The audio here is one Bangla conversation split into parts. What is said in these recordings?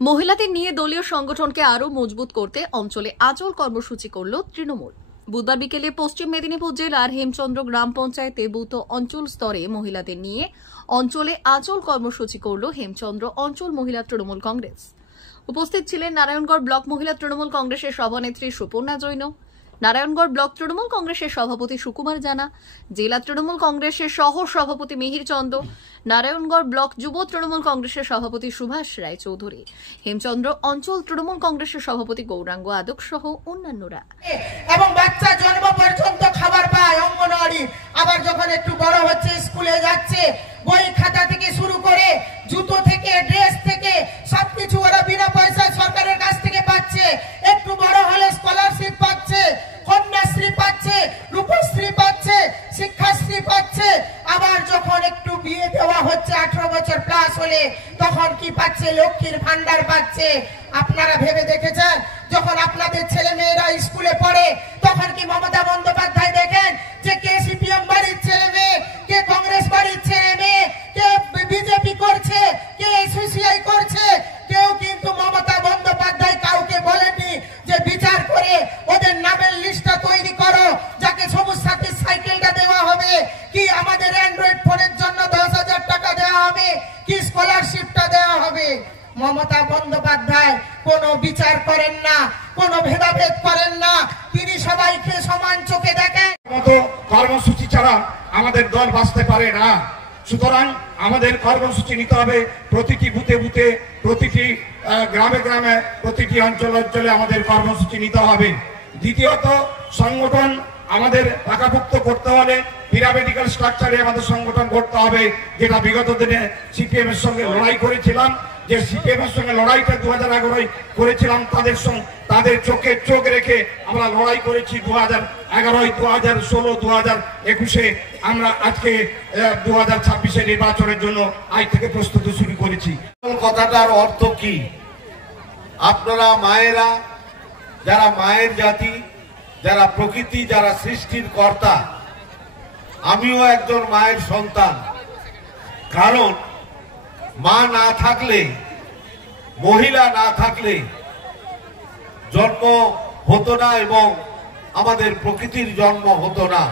মহিলাদের নিয়ে দলীয় সংগঠনকে আরও মজবুত করতে অঞ্চলে আচল কর্মসূচি করল তৃণমূল। বুধবার বিকেলে পশ্চিম মেদিনীপুর জেলার হেমচন্দ্র গ্রাম পঞ্চায়েতে বুথ অঞ্চল স্তরে মহিলাদের নিয়ে অঞ্চলে আচল কর্মসূচি করল হেমচন্দ্র অঞ্চল মহিলা তৃণমূল কংগ্রেস। উপস্থিত ছিলেন নারায়ণগড় ব্লক মহিলা তৃণমূল কংগ্রেসের সভানেত্রী সুপর্ণা জৈন, নারায়ণগড় ব্লক তৃণমূল কংগ্রেসের সভাপতি সুকুমার জানা, জেলা তৃণমূল কংগ্রেসের সহ সভাপতি মিহির চন্দ, নারায়ণগড় ব্লক যুব তৃণমূল কংগ্রেসের সভাপতি সুভাষ রায় চৌধুরী, হেমচন্দ্র অঞ্চল তৃণমূল কংগ্রেসের সভাপতি গৌরাঙ্গ আদক সহ অন্যান্যরা। এবং বাচ্চা জন্ম পর্যন্ত খাবার পায় অঙ্গনওয়াড়ি, আবার যখন একটু বড় হচ্ছে স্কুলে যাচ্ছে, বই খাতা থেকে শুরু করে জুতো থেকে ড্রেস থেকে সবকিছু ওরা বিনা পয়সায় সরকারের কাছ থেকে পাচ্ছে। একটু বড় হলে স্কলারশিপ পাচ্ছে, কন্যাশ্রী পাচ্ছে, রূপশ্রী পাচ্ছে, শিক্ষাশ্রী পাচ্ছে। আবার যখন একটু বিয়ে দেওয়া হচ্ছে 18 বছর প্লাস হলে তখন কি পাচ্ছে? লক্ষ্মীর ভান্ডার পাচ্ছে। আপনারা ভেবে দেখেছেন যখন আপনাদের ছেলে মেয়েরা স্কুলে পড়ে তখন কি মমতা বন্দ্যোপাধ্যায় দেখেন যে কে সিপিএম বাড়ির ছেলে মেয়ে, কে কংগ্রেস বাড়ির ছেলে মেয়ে, কে বিজেপি করছে, কে সিপিআই করছে? কেউ কিন্তু মমতা বন্দ্যোপাধ্যায় কাউকে বলেনি যে বিচার করে ওদের নামের লিস্টটা তৈরি করো, যাকে সবুজ সাথী সাইকেলটা দেওয়া হবে, কি আমাদের অ্যান্ড্রয়েড ফোনের জন্য 10,000 টাকা দেওয়া হবে, কি স্কলারশিপটা দেওয়া হবে। মমতা বন্দ্যোপাধ্যায় কোনো বিচার করেন না, কোনো ভেদাভেদ করেন না, তিনি সবাইকে সমান চোখে দেখেন। মতো কর্মসূচি ছাড়া আমাদের দল বাঁচতে পারে না। সুতরাং আমাদের কর্মসূচি নিতে হবে প্রতিটি বুথে বুথে, প্রতিটি গ্রামে গ্রামে, প্রতিটি অঞ্চলে আমাদের কর্মসূচি নিতে হবে। দ্বিতীয়ত, সংগঠন আমাদের পাকাপোক্ত করতে হলে পিরামিডিক্যাল স্ট্রাকচারে আমাদের সংগঠন করতে হবে, যেটা বিগত দিনে সিপিএম এর সঙ্গে লড়াই করেছিলাম। যে সিপিএম এর সঙ্গে লড়াইটা 2011 করেছিলাম, তাদের চোখে চোখ রেখে আমরা লড়াই করেছি 2011, 2016, 2021। আমরা আজকে 2026 নির্বাচনের জন্য আজ থেকে প্রস্তুতি শুরু করেছি। কথাটার অর্থ কি? আপনারা মায়েরা, যারা মায়ের জাতি, যারা প্রকৃতি, যারা সৃষ্টির কর্তা, আমিও একজন মায়ের সন্তান। কারণ মা না থাকলে, মহিলা না থাকলে জন্ম হতো না এবং আমাদের প্রকৃতির জন্ম হতো না,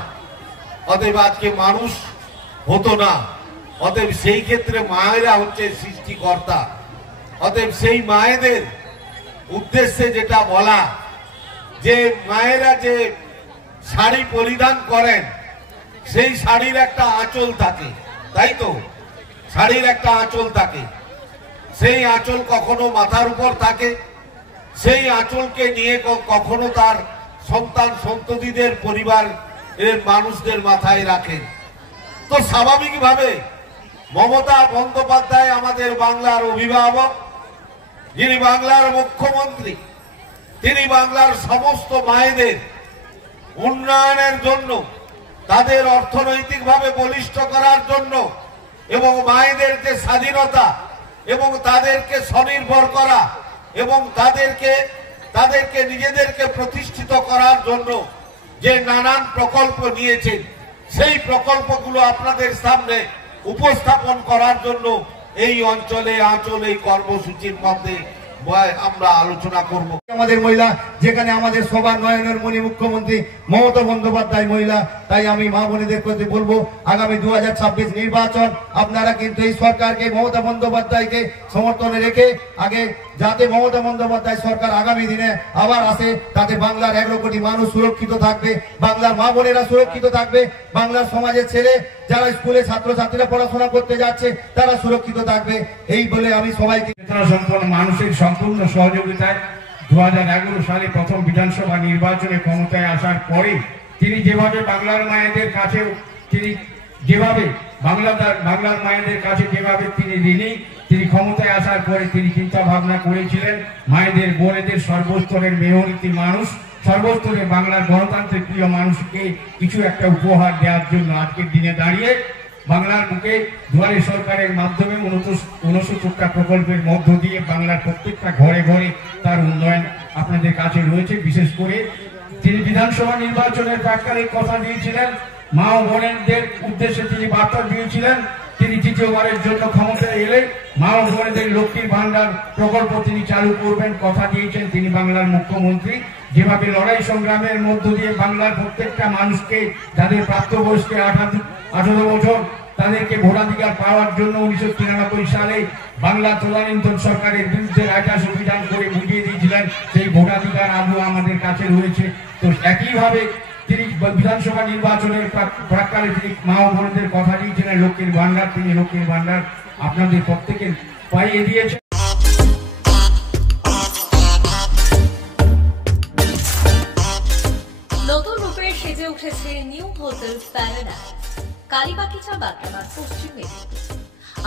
অতএব আজকে মানুষ হতো না। অতএব সেই ক্ষেত্রে মায়েরা হচ্ছে সৃষ্টিকর্তা। অতএব সেই মায়েদের উদ্দেশ্যে যেটা বলা, যে মায়েরা যে শাড়ি পরিধান করেন সেই শাড়ির একটা আঁচল থাকে, তাই তো? শাড়ির একটা আঁচল থাকে, সেই আঁচল কখনো মাথার উপর থাকে, সেই আঁচলকে নিয়ে কখনো তার সন্তান সন্ততিদের, পরিবার এর মানুষদের মাথায় রাখেন। তো স্বাভাবিকভাবে মমতা বন্দ্যোপাধ্যায় আমাদের বাংলার অভিভাবক, যিনি বাংলার মুখ্যমন্ত্রী, তিনি বাংলার সমস্ত মায়েদের উন্নয়নের জন্য, তাদের অর্থনৈতিকভাবে বলিষ্ঠ করার জন্য এবং মায়েদের যে স্বাধীনতা এবং তাদেরকে স্বনির্ভর করা এবং তাদেরকে নিজেদেরকে প্রতিষ্ঠিত করার জন্য যে নানান প্রকল্প নিয়েছেন, সেই প্রকল্পগুলো আপনাদের সামনে উপস্থাপন করার জন্য এই অঞ্চলে এই কর্মসূচির মধ্যে আমরা আলোচনা করব। আমাদের মহিলা, যেখানে আমাদের সবার নয়নের মণি মুখ্যমন্ত্রী মমতা বন্দ্যোপাধ্যায় মহিলা, তাই আমি মা বোনেদের কাছে বলবো, আগামী 2026 নির্বাচন আপনারা কিন্তু এই সরকারকে, মমতা বন্দ্যোপাধ্যায়কে সমর্থনে রেখে আগে, যাতে মমতা বন্দ্যোপাধ্যায় সরকার আগামী দিনে আবার আসে, তাতে বাংলার 11 কোটি মানুষ সুরক্ষিত থাকবে, বাংলার মা বোনেরা সুরক্ষিত থাকবে, বাংলার সমাজের ছেলে যারা স্কুলে ছাত্রছাত্রীরা পড়াশোনা করতে যাচ্ছে তারা সুরক্ষিত থাকবে। এই বলে আমি সবাইকে সম্পন্ন মানুষের সম্পূর্ণ সহযোগিতায় 2011 সালে প্রথম বিধানসভা নির্বাচনে ক্ষমতায় আসার পরে তিনি যেভাবে বাংলার মায়েদের কাছে, তিনি যেভাবে বাংলার মায়েদের কাছে যেভাবে তিনি ঋণী, তিনি ক্ষমতায় আসার পরে তিনি চিন্তা ভাবনা করেছিলেন মায়েদের, বোনেদের, সর্বস্তরের মেহনতি মানুষ, সর্বস্তরে বাংলার গণতান্ত্রিক প্রিয় মানুষকে কিছু একটা উপহার দেওয়ার জন্য আজকের দিনে দাঁড়িয়ে বাংলার বুকে দুয়ারে সরকারের মাধ্যমে 69টা প্রকল্পের মধ্য দিয়ে বাংলার প্রত্যেকটা ঘরে ঘরে তার উন্নয়ন আপনাদের কাছে রয়েছে। বিশেষ করে তিনি বিধানসভা নির্বাচনের প্রাক্কালে কথা দিয়েছিলেন, মা ও বোনেদের উদ্দেশ্যে তিনি বার্তা দিয়েছিলেন তিনি তৃতীয়বারের জন্য ক্ষমতায় এলে মা ও বোনেদের লক্ষ্মীর ভান্ডার প্রকল্প তিনি চালু করবেন কথা দিয়েছেন তিনি বাংলার মুখ্যমন্ত্রী। যেভাবে লড়াই সংগ্রামের মধ্য দিয়ে বাংলার প্রত্যেকটা মানুষকে যাদের প্রাপ্তবয়স্কে 18 বছর তাদেরকে ভোটাধিকার পাওয়ার জন্য 1993 সালে বাংলা তদানীন্তন সরকারের বিরুদ্ধে রায়টাস অভিযান করে বুঝিয়ে দিয়েছিলেন, সেই ভোটাধিকার আজও আমাদের কাছে রয়েছে। তো একইভাবে তিনি বিধানসভা নির্বাচনের প্রাক্কালে তিনি মা ও বোনদের কথা দিয়েছিলেন লক্ষ্মীর ভান্ডার, তিনি লক্ষ্মীর ভান্ডার আপনাদের প্রত্যেকের পাইয়ে দিয়েছেন। নতুন রূপে সেজে উঠেছে নিউ হোটেল প্যারাডাইস, কালীবাগিচা, বাগড়াবাদ, পশ্চিম মেদিনীপুর।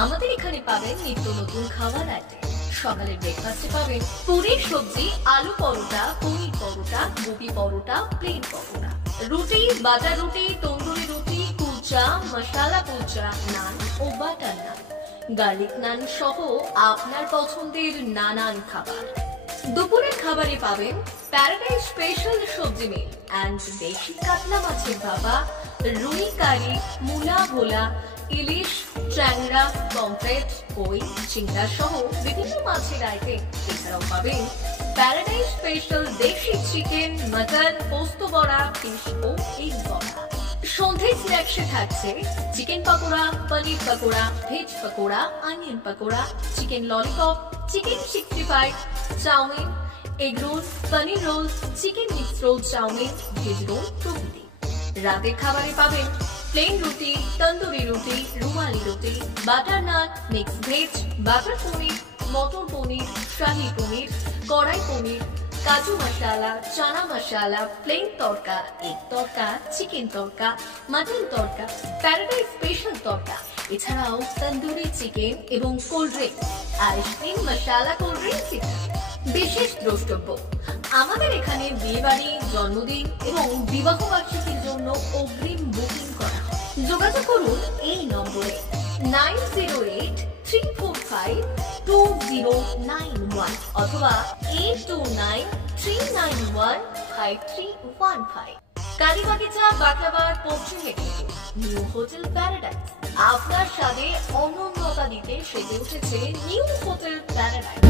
আমাদের এখানে পাবেন নিত্য নতুন খাবার আইটেম। সকালের ব্রেকফাস্টে পাবেন পুরি সবজি, আলু পরোটা, পনির পরোটা, গোবি পরোটা, প্লেন পরোটা, রুটি, বাটার রুটি, তন্দুরি রুটি, কুলচা, মশালা কুলচা, নান ও বাটার নান, গার্লিক নান সহ আপনার পছন্দের নানান খাবার। দুপুরের খাবারে পাবেন প্যারাডাইস স্পেশাল সবজি মিল অ্যান্ড দেশি কাতলা মাছের ভাপা, রুই কারি, মূলা ভোলা, ইলিশ, ট্যাংরা, পমফ্রেট, কই, চিংড়া সহ বিভিন্ন মাছের আইটেম। এছাড়াও পাবেন প্যারাডাইস স্পেশাল দেশি চিকেন, মটন, পোস্ত বড়া, ফিশ ও এগ বড়া। সন্ধে স্ন্যাক্সে থাকছে chicken pakora, paneer pakora, veg pakora, onion pakora, chicken lollipop, chicken 65, chow mein, egg roll, paneer roll, chicken mix roll, chow mein, veg roll প্রভৃতি। রাতের খাবারে পাবেন প্লেন রুটি, তন্দুরি রুটি, রুমালি রুটি, বাটার নান, মিক্স ভেজ, বাটার পনির, মটর পনির, শাহী পনির, কড়াই পনির, কাজু মশালা, চানা মশালা, প্লেন তড়কা, এগ তড়কা, চিকেন তড়কা, মাটন তড়কা, প্যারাডাইস স্পেশাল তড়কা। এছাড়াও তন্দুরি চিকেন এবং কোল্ড ড্রিঙ্ক, আইসক্রিম, মশালা কোল্ড ড্রিঙ্কস ইত্যাদি। বিশেষ দ্রষ্টব্য, আমাদের এখানে বিয়েবাড়ি, জন্মদিন এবং বিবাহ বার্ষিকীর জন্য অগ্রিম বুকিং করা হয়। যোগাযোগ করুন এই নম্বরে 9083452091 অথবা 8293915315। কালীবাগিচা, বাগড়াবাদ, পশ্চিম মেদিনীপুর, নিউ হোটেল প্যারাডাইস। আপনার স্বাদে অনন্যতা দিতে সেজে উঠেছে নিউ হোটেল প্যারাডাইস।